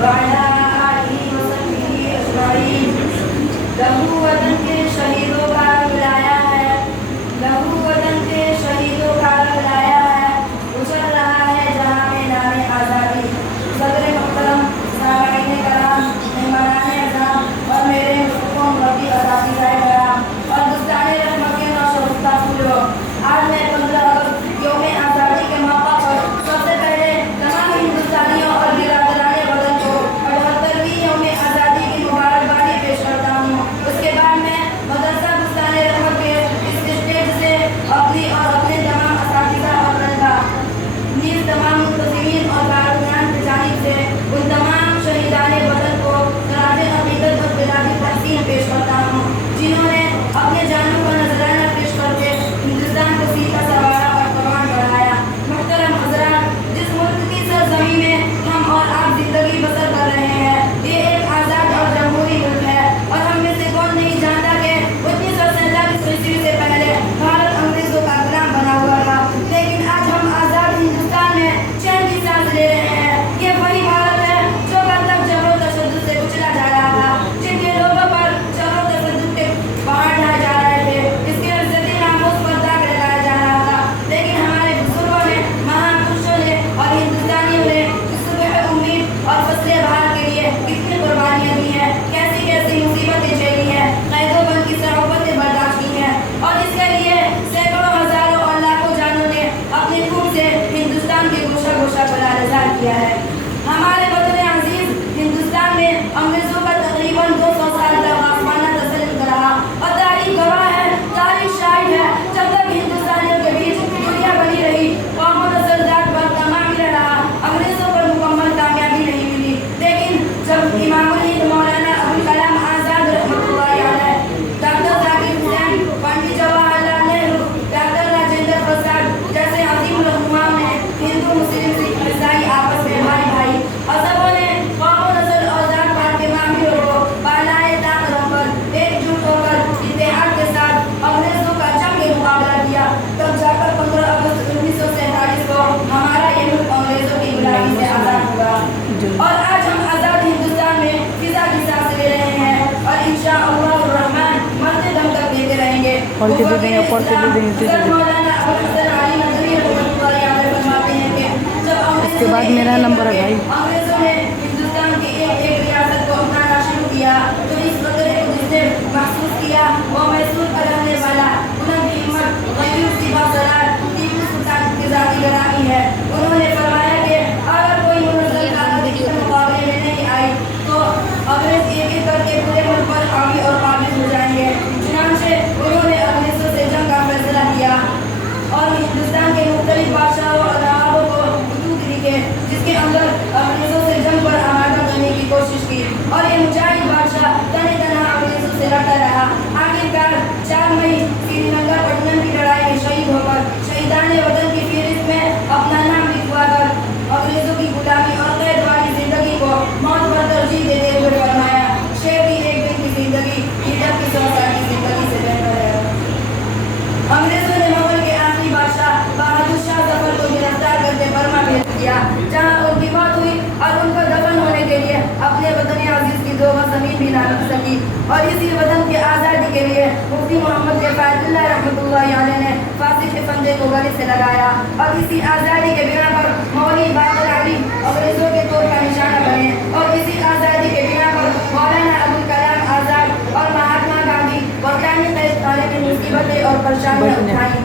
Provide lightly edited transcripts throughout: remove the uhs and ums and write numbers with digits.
وعلى آله وصحبه أجمعين. لہو وطن کے شہیدوں کا رنگ لایا ہے، لہو وطن کے شہیدوں کا رنگ لایا ہے، اجل رہا ہے جہاں میں نام آزادی. صدر محترم، سامعین کرام، مہمانان اعظام اور میرے مشرفوں مربی اساتذہ کرام اور دوستان رحمتین اور شگفتہ پھولوں، آج میں 15 اگست یوم آزادی کے موقع پر سب سے پہلے تمام ہندوستانیوں اور برادران وطن کو 78ویں یوم آزادی کی مبارکبادی پیش کرتا ہوں. اس کے بعد میں مدرسہ بستان رحمت کے اس اسٹیج سے اپنی اور اپنے تمام اساتذہ اور طلباء نیز تمام منتظمین اور کارکنان کی جانب سے ان تمام شہیدان وطن کو خراج عقیدت اور خراج تحسین پیش کرتا ہوں جنہوں نے اپنے جانوں کا نذرانہ پیش کر کے ہندوستان کو سیدھا سوارا اور قربان بڑھایا. محترم حضرات، جس ملک کی سرزمین میں ہم اور آپ زندگی بسر کر رہے ہیں، یہ ایک آزاد اور جمہوری ملک ہے اور ہم میں سے کون نہیں جانتا کہ 1947 عیسوی سے پہلے بھارت انگریزوں کا غلام بنا ہوا تھا، لیکن آج ہم آزاد ہندوستان میں چین کی سانس لے رہے ہیں. یہ وہی بھارت ہے جو کل تک جبر و تشدد سے کچلا جا رہا تھا، جن کے لوگوں پر جبر و تشدد کے پہاڑ ڈھائے جا رہے تھے، اس کے عزتی ناموس پر داغ لگایا جا رہا تھا. لیکن ہمارے بزرگوں نے، مہاپرشوں نے اور ہندوستانیوں نے صبح امید اور فصل بہار کے لیے کتنی قربانیاں دی ہیں، کیسی کیسی مصیبتیں جھیلی ہیں، قید و بند کی صعوبتیں برداشت کی ہیں، اور اس کے لیے سینکڑوں ہزاروں اور لاکھوں جانوں نے اپنے خون سے ہندوستان کے گوشہ گوشہ پر آزاد کیا ہے. ہمارے وطن عزیز ہندوستان میں انگریزوں کا تقریباً 200 سال تک آسمانہ تسلط رہا اور تاریخ گواہ ہے، تاریخ شاہد ہے، جب تک ہندوستانیوں کے بیچ دنیا بنی رہی، قوم و نسل ذات پر تمام رہا، انگریزوں پر مکمل کامیابی نہیں ملی. لیکن جب امام الہند مولانا ابوالکلام آزاد رحمۃ اللہ علیہ، ڈاکٹر ذاکر حسین، پنڈت جواہر لال نہرو، ڈاکٹر راجندر پرساد جیسے عظیم رہنماؤں نے ہندو، مسلم، سکھ، عیسائی آپس میں بھائی بھائی اور سبوں نے قوم و نسل اور ذات پات کے معاملوں کو بالائے طاق رکھ کر ایک جٹ ہو کر اتحاد کے ساتھ انگریزوں کا جنگ کے مقابلہ کیا. تب جا کر 15 اگست 1947 کو ہمارا یہ ملک انگریزوں کی غلامی سے آزاد ہوا اور آج ہم آزاد ہندوستان میں فضا کی سانس لے رہے ہیں اور انشاءاللہ الرحمن مرتے دم تک دیتے رہیں گے. مولانا ابوالحسن علی ندوی رحمۃ اللہ علیہ فرماتے ہیں کہ جب اس کے بعد میرا نمبر ہے بھائی. انگریزوں نے ہندوستان کی ایک ایک ریاست کو اپنانا شروع کیا تو اس قدرے کو جس نے محسوس کیا وہ محسوس کا رہنے والا بلند ہمت غیور سبا سرار ٹیپو سلطان کی ذاتی گرامی ہے. انہوں نے فرمایا کہ اگر کوئی منظم طاقت اس مقابلے میں نہیں آئی تو انگریز ایک ایک کر کے پورے ملک پر حاوی اور قابض ہو جائیں گے. چنانچہ انہوں نے انگریزوں سے جنگ کا فیصلہ کیا اور ہندوستان کے مختلف بادشاہوں اور نوابوں کو خطوط لکھے جس کے اندر انگریزوں سے جنگ پر آمادہ کرنے کی کوشش کی اور یہ مجاہد بادشاہ تنہ تنہا انگریزوں سے لڑتا رہا. آخرکار 4 مئی سری لنکا پٹنم کی لڑائی میں شہید ہو کر شہیدان وطن کی فہرست میں اپنا نام لکھوا کر انگریزوں کی غلامی اور قید والی زندگی کو موت پر ترجیح دیتے ہوئے فرمایا، شیر کی ایک دن کی زندگی ہجرت کی 100 سال کی زندگی سے بہتر ہے. انگریزوں نے مغل کے آخری بادشاہ بہادر شاہ ظفر کو گرفتار کر کے برما بھیج دیا جہاں ان کی موت ہوئی اور ان کو دفن ہونے کے لیے اپنے وطن عزیز کی 2 گز زمین بھی نہ رکھ سکی. اور اسی وطن کی آزادی کے لیے مفتی محمد فیض اللہ رحمۃ اللہ علیہ نے پھانسی کے پھندے کو گلے سے لگایا اور اسی آزادی کے بنا پر مولوی باقر علی انگریزوں کے طور کا نشانہ بنے اور اسی آزادی کے بنا پر مولانا ابوالکلام آزاد اور مہاتما گاندھی برطانوی قید خانے میں مصیبتیں اور پریشانیاں اٹھائیں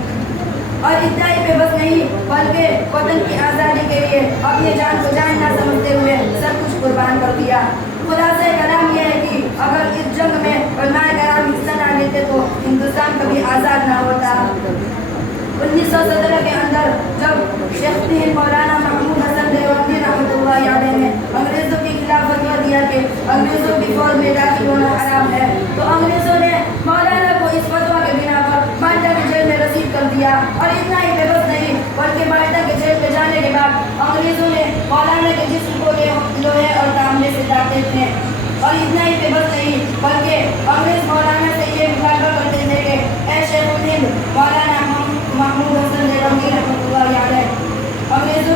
اور اتنا ہی بے بس نہیں بلکہ وطن کی آزادی کے لیے اپنے جان کو جان نہ سمجھتے ہوئے سب کچھ قربان کر دیا. خلاصہ کلام یہ ہے کہ اگر اس جنگ میں علماء کرام حصہ نہ لیتے تو ہندوستان کبھی آزاد نہ ہوتا. 1917 کے اندر جب شیخ پیر مولانا محمود حسن دیوبندی رحمۃ اللہ علیہ نے انگریزوں کے خلاف فتویٰ دیا کہ انگریزوں کی فوج میں داخل ہونا حرام ہے تو انگریزوں نے مولانا کو اس فتویٰ کے بنا پر مالٹا کی جیل میں رسید کر دیا. اور اتنا ہی بے بس نہیں بلکہ مالٹا کے جیل میں جانے کے بعد انگریزوں نے مولانا کے جسم کو لوہے اور تانبے سے ڈانٹتے تھے. اور اتنا ہی بے بس نہیں بلکہ انگریز مولانا سے یہ مطالبہ کرتے تھے کہ اے شیخ الہند مولانا محمود حسن دیوبندی رحمۃ اللہ علیہ، انگریزوں